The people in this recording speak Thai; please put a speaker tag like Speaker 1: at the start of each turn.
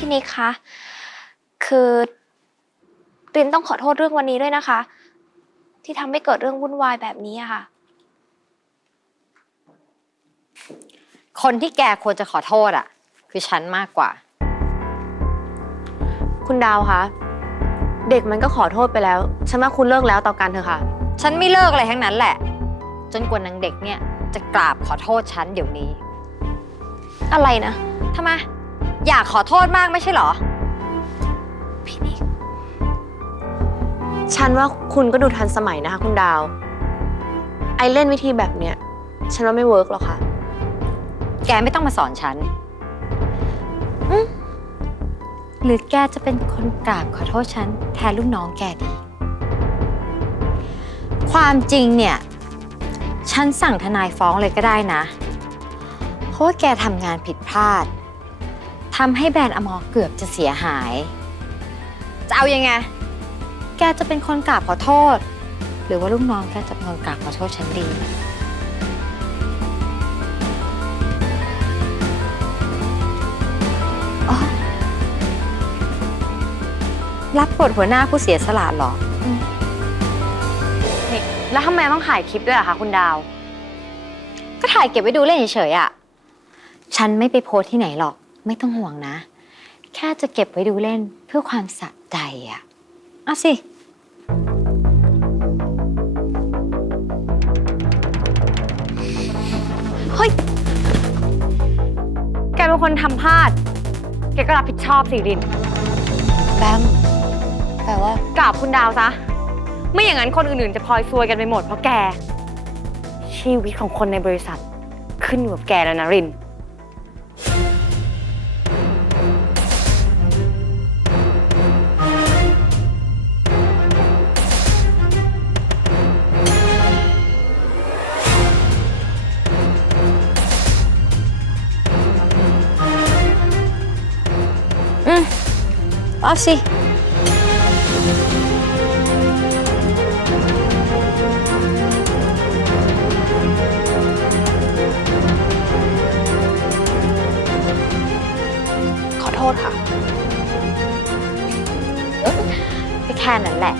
Speaker 1: พี่นิกคะ คือรินต้องขอโทษเรื่องวันนี้ด้วยนะคะ ที่ทำให้เกิดเรื่องวุ่นวายแบบนี้อะค่ะ
Speaker 2: คนที่แกควรจะขอโทษอะ คือฉันมากกว่า
Speaker 3: คุณดาวคะเด็กมันก็ขอโทษไปแล้ว ฉันว่าคุณเลิกแล้วต่อกันเถอะค่ะ
Speaker 2: ฉันไม่เลิกอะไรทั้งนั้นแหละ จนกว่านางเด็กเนี่ย จะกราบขอโทษฉันเดี๋ยวนี้
Speaker 1: อะไรนะ
Speaker 2: ทำไม อยากขอโทษมากไม่ใช่เหรอ
Speaker 1: พี่นิก
Speaker 3: ฉันว่าคุณก็ดูทันสมัยนะคะคุณดาว ไอเล่นวิธีแบบเนี้ย ฉันว่าไม่เวิร์กหรอกค่ะ
Speaker 2: แกไม่ต้องมาสอนฉันอืมหรือแกจะเป็นคนกราบขอโทษฉันแทนลูกน้องแกดี ความจริงเนี่ย ฉันสั่งทนายฟ้องเลยก็ได้นะ เพราะว่าแกทำงานผิดพลาด ทำให้แบรนด์อมอเกือบจะเสียหาย จะเอายังไง แกจะเป็นคนกราบขอโทษ หรือว่าลูกน้องแกจะเป็นคนกราบขอโทษฉันดี รับบทหัวหน้าผู้เสียสละเหรอ
Speaker 3: นี่แล้วทำไมต้องถ่ายคลิปด้วยอะคะคุณดาว
Speaker 2: ก็ถ่ายเก็บไว้ดูเล่นเฉยๆอะ ฉันไม่ไปโพสที่ไหนหรอก ไม่ต้องห่วงนะ แค่จะเก็บไว้ดูเล่นเพื่อความสะใจอะเอาสิ
Speaker 3: แกเป็นคนทำพลาด แกก็รับผิดชอบสิริน
Speaker 2: แบมแปลว่า
Speaker 3: กราบคุณดาวซะ ไม่อย่างนั้นคนอื่นๆ จะพลอยซวยกันไปหมดเพราะแก ชีวิตของคนในบริษัทขึ้นอยู่กับแกแล้วนะริน
Speaker 2: เอาสิ
Speaker 1: ขอโทษค่ะ
Speaker 2: ก็แค่นั้นแหละ